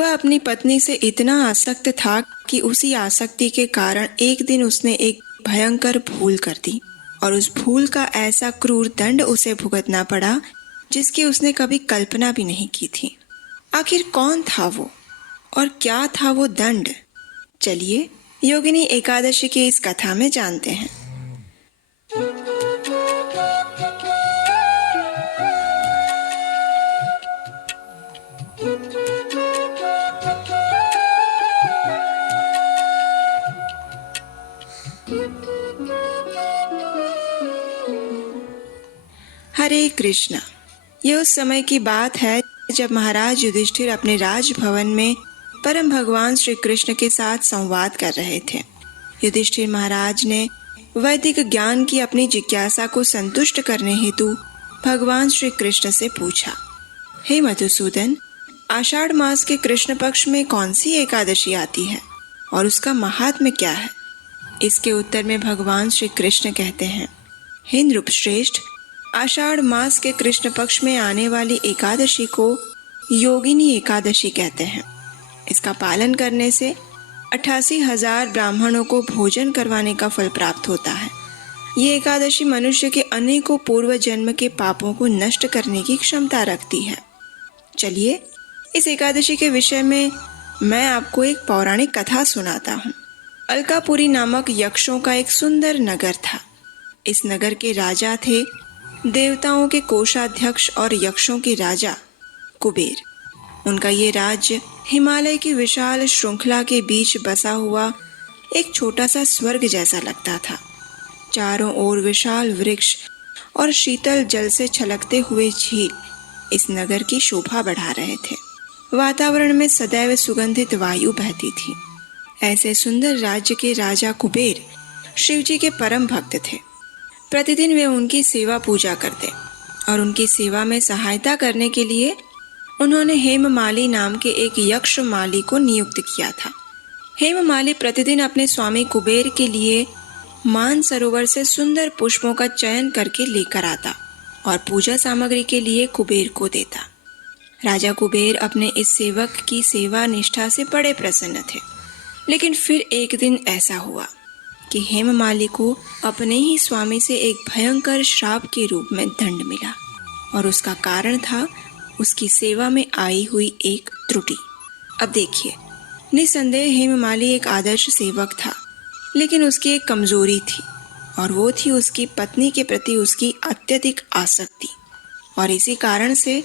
वह अपनी पत्नी से इतना आसक्त था कि उसी आसक्ति के कारण एक दिन उसने एक भयंकर भूल कर दी और उस भूल का ऐसा क्रूर दंड उसे भुगतना पड़ा जिसकी उसने कभी कल्पना भी नहीं की थी। आखिर कौन था वो और क्या था वो दंड? चलिए योगिनी एकादशी की इस कथा में जानते हैं। हरे कृष्णा। यह उस समय की बात है जब महाराज युधिष्ठिर अपने राजभवन में परम भगवान श्री कृष्ण के साथ संवाद कर रहे थे। युधिष्ठिर महाराज ने वैदिक ज्ञान की अपनी जिज्ञासा को संतुष्ट करने हेतु भगवान श्री कृष्ण से पूछा, हे मधुसूदन, आषाढ़ मास के कृष्ण पक्ष में कौन सी एकादशी आती है और उसका महात्म्य क्या है? इसके उत्तर में भगवान श्री कृष्ण कहते हैं, हे नृपश्रेष्ठ, आषाढ़ मास के कृष्ण पक्ष में आने वाली एकादशी को योगिनी एकादशी कहते हैं। इसका पालन करने से 88,000 ब्राह्मणों को भोजन करवाने का फल प्राप्त होता है। ये एकादशी मनुष्य के अनेकों पूर्व जन्म के पापों को नष्ट करने की क्षमता रखती है। चलिए इस एकादशी के विषय में मैं आपको एक पौराणिक कथा सुनाता हूँ। अलकापुरी नामक यक्षों का एक सुंदर नगर था। इस नगर के राजा थे देवताओं के कोषाध्यक्ष और यक्षों के राजा कुबेर। उनका ये राज्य हिमालय की विशाल श्रृंखला के बीच बसा हुआ एक छोटा सा स्वर्ग जैसा लगता था। चारों ओर विशाल वृक्ष और शीतल जल से छलकते हुए झील इस नगर की शोभा बढ़ा रहे थे। वातावरण में सदैव सुगंधित वायु बहती थी। ऐसे सुंदर राज्य के राजा कुबेर शिवजी के परम भक्त थे। प्रतिदिन वे उनकी सेवा पूजा करते और उनकी सेवा में सहायता करने के लिए उन्होंने हेममाली नाम के एक यक्ष माली को नियुक्त किया था। हेममाली प्रतिदिन अपने स्वामी कुबेर के लिए मानसरोवर से सुंदर पुष्पों का चयन करके लेकर आता और पूजा सामग्री के लिए कुबेर को देता। राजा कुबेर अपने इस सेवक की सेवा निष्ठा से बड़े प्रसन्न थे। लेकिन फिर एक दिन ऐसा हुआ कि हेममाली को अपने ही स्वामी से एक भयंकर श्राप के रूप में दंड मिला और उसका कारण था उसकी सेवा में आई हुई एक त्रुटि। अब देखिए, निसंदेह हेममाली एक आदर्श सेवक था, लेकिन उसकी एक कमजोरी थी और वो थी उसकी पत्नी के प्रति उसकी अत्यधिक आसक्ति। और इसी कारण से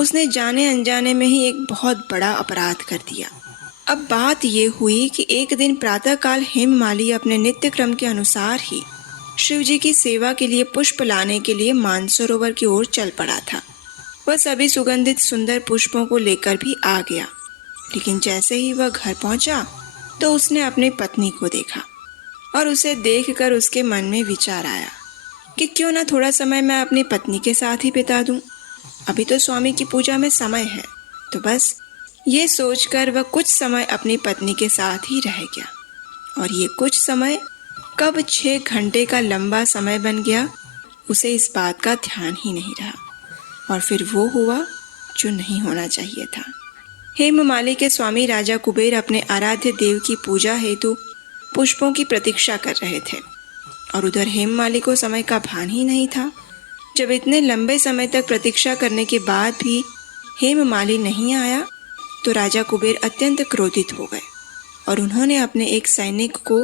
उसने जाने अनजाने में ही एक बहुत बड़ा अपराध कर दिया। अब बात ये हुई कि एक दिन प्रातःकाल हेममाली अपने नित्य क्रम के अनुसार ही शिवजी की सेवा के लिए पुष्प लाने के लिए मानसरोवर की ओर चल पड़ा था। वह सभी सुगंधित सुंदर पुष्पों को लेकर भी आ गया, लेकिन जैसे ही वह घर पहुंचा तो उसने अपनी पत्नी को देखा और उसे देखकर उसके मन में विचार आया कि क्यों ना थोड़ा समय मैं अपनी पत्नी के साथ ही बिता दूं। अभी तो स्वामी की पूजा में समय है। तो बस ये सोचकर वह कुछ समय अपनी पत्नी के साथ ही रह गया और ये कुछ समय कब 6 घंटे का लंबा समय बन गया, उसे इस बात का ध्यान ही नहीं रहा। और फिर वो हुआ जो नहीं होना चाहिए था। हेममाली के स्वामी राजा कुबेर अपने आराध्य देव की पूजा हेतु पुष्पों की प्रतीक्षा कर रहे थे और उधर हेममाली को समय का भान ही नहीं था। जब इतने लंबे समय तक प्रतीक्षा करने के बाद भी हेममाली नहीं आया तो राजा कुबेर अत्यंत क्रोधित हो गए और उन्होंने अपने एक सैनिक को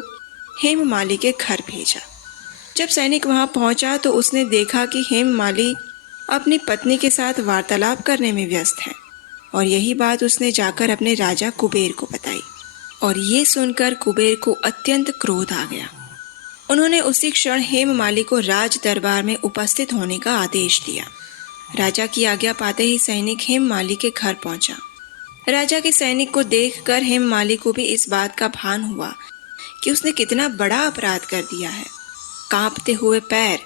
हेममाली के घर भेजा। जब सैनिक वहां पहुंचा तो उसने देखा कि हेममाली अपनी पत्नी के साथ वार्तालाप करने में व्यस्त है और यही बात उसने जाकर अपने राजा कुबेर को बताई। और ये सुनकर कुबेर को अत्यंत क्रोध आ गया। उन्होंने उसी क्षण हेममाली को राज दरबार में उपस्थित होने का आदेश दिया। राजा की आज्ञा पाते ही सैनिक हेममाली के घर पहुंचा। राजा के सैनिक को देखकर हेममाली को भी इस बात का भान हुआ कि उसने कितना बड़ा अपराध कर दिया है। कांपते हुए पैर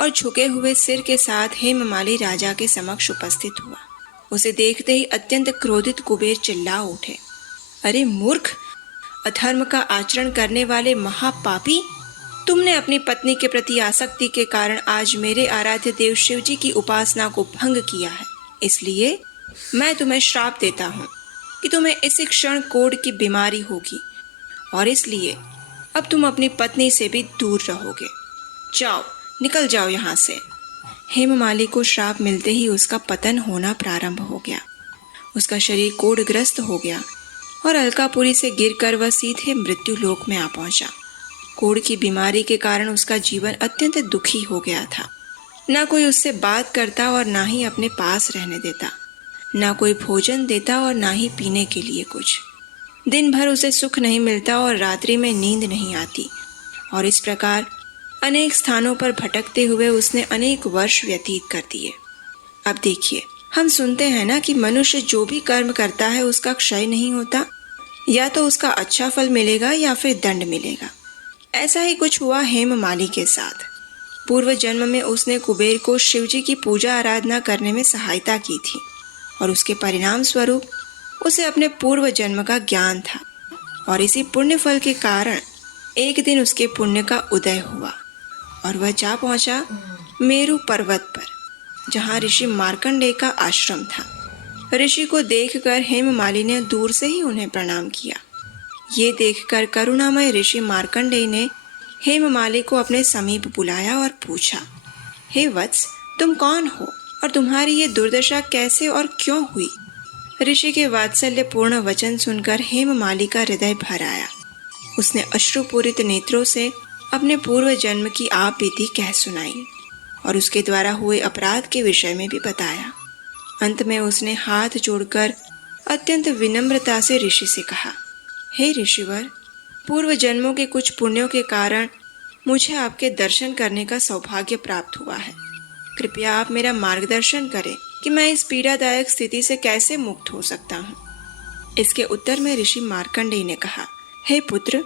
और झुके हुए सिर के साथ हेममाली राजा के समक्ष उपस्थित हुआ। उसे देखते ही अत्यंत क्रोधित कुबेर चिल्ला उठे, अरे मूर्ख, अधर्म का आचरण करने वाले महापापी, तुमने अपनी पत्नी के प्रति आसक्ति के कारण आज मेरे आराध्य देव शिवजी की उपासना को भंग किया है। इसलिए मैं तुम्हें श्राप देता हूँ कि तुम्हें इसी क्षण कोढ़ की बीमारी होगी और इसलिए अब तुम अपनी पत्नी से भी दूर रहोगे। जाओ, निकल जाओ यहाँ से। हेममाली को श्राप मिलते ही उसका पतन होना प्रारंभ हो गया। उसका शरीर कोढ़ग्रस्त हो गया और अलकापुरी से गिरकर वह सीधे मृत्यु लोक में आ पहुंचा। कोढ़ की बीमारी के कारण उसका जीवन अत्यंत दुखी हो गया था। ना कोई उससे बात करता और ना ही अपने पास रहने देता, ना कोई भोजन देता और ना ही पीने के लिए कुछ। दिन भर उसे सुख नहीं मिलता और रात्रि में नींद नहीं आती, और इस प्रकार अनेक स्थानों पर भटकते हुए उसने अनेक वर्ष व्यतीत कर दिए। अब देखिए, हम सुनते हैं ना कि मनुष्य जो भी कर्म करता है उसका क्षय नहीं होता, या तो उसका अच्छा फल मिलेगा या फिर दंड मिलेगा। ऐसा ही कुछ हुआ हेममाली के साथ। पूर्व जन्म में उसने कुबेर को शिवजी की पूजा आराधना करने में सहायता की थी और उसके परिणाम स्वरूप उसे अपने पूर्व जन्म का ज्ञान था, और इसी पुण्य फल के कारण एक दिन उसके पुण्य का उदय हुआ और वह जा पहुंचा मेरु पर्वत पर, जहां ऋषि मार्कंडेय का आश्रम था। ऋषि को देखकर हेममाली ने दूर से ही उन्हें प्रणाम किया। ये देखकर करुणामय ऋषि मार्कंडेय ने हेममाली को अपने समीप बुलाया और पूछा, हे वत्स, तुम कौन हो और तुम्हारी ये दुर्दशा कैसे और क्यों हुई? ऋषि के वात्सल्यपूर्ण वचन सुनकर हेममाली का हृदय भर आया। उसने अश्रुपूरित नेत्रों से अपने पूर्व जन्म की आप बीती कह सुनाई और उसके द्वारा हुए अपराध के विषय में भी बताया। अंत में उसने हाथ जोड़कर अत्यंत विनम्रता से ऋषि से कहा, हे ऋषिवर, पूर्व जन्मों के कुछ पुण्यों के कारण मुझे आपके दर्शन करने का सौभाग्य प्राप्त हुआ है। कृपया आप मेरा मार्गदर्शन करें कि मैं इस पीड़ादायक स्थिति से कैसे मुक्त हो सकता हूँ। इसके उत्तर में ऋषि मार्कंडेय ने कहा, हे पुत्र,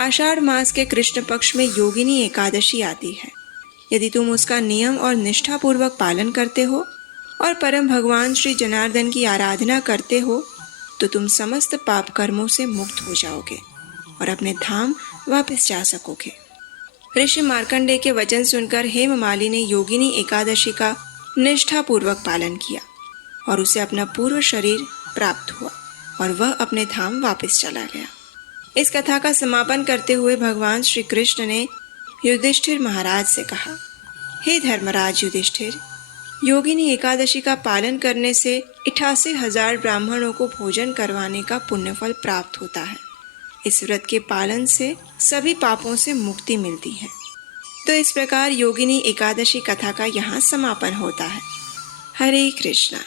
आषाढ़ मास के कृष्ण पक्ष में योगिनी एकादशी आती है। यदि तुम उसका नियम और निष्ठापूर्वक पालन करते हो और परम भगवान श्री जनार्दन की आराधना करते हो तो तुम समस्त पाप कर्मों से मुक्त हो जाओगे और अपने धाम वापस जा सकोगे। ऋषि मार्कंडेय के वचन सुनकर हेममाली ने योगिनी एकादशी का निष्ठापूर्वक पालन किया और उसे अपना पूर्व शरीर प्राप्त हुआ और वह अपने धाम वापस चला गया। इस कथा का समापन करते हुए भगवान श्री कृष्ण ने युधिष्ठिर महाराज से कहा, हे धर्मराज युधिष्ठिर, योगिनी एकादशी का पालन करने से 88,000 ब्राह्मणों को भोजन करवाने का पुण्यफल प्राप्त होता है। इस व्रत के पालन से सभी पापों से मुक्ति मिलती है। तो इस प्रकार योगिनी एकादशी कथा का यहाँ समापन होता है। हरे कृष्णा।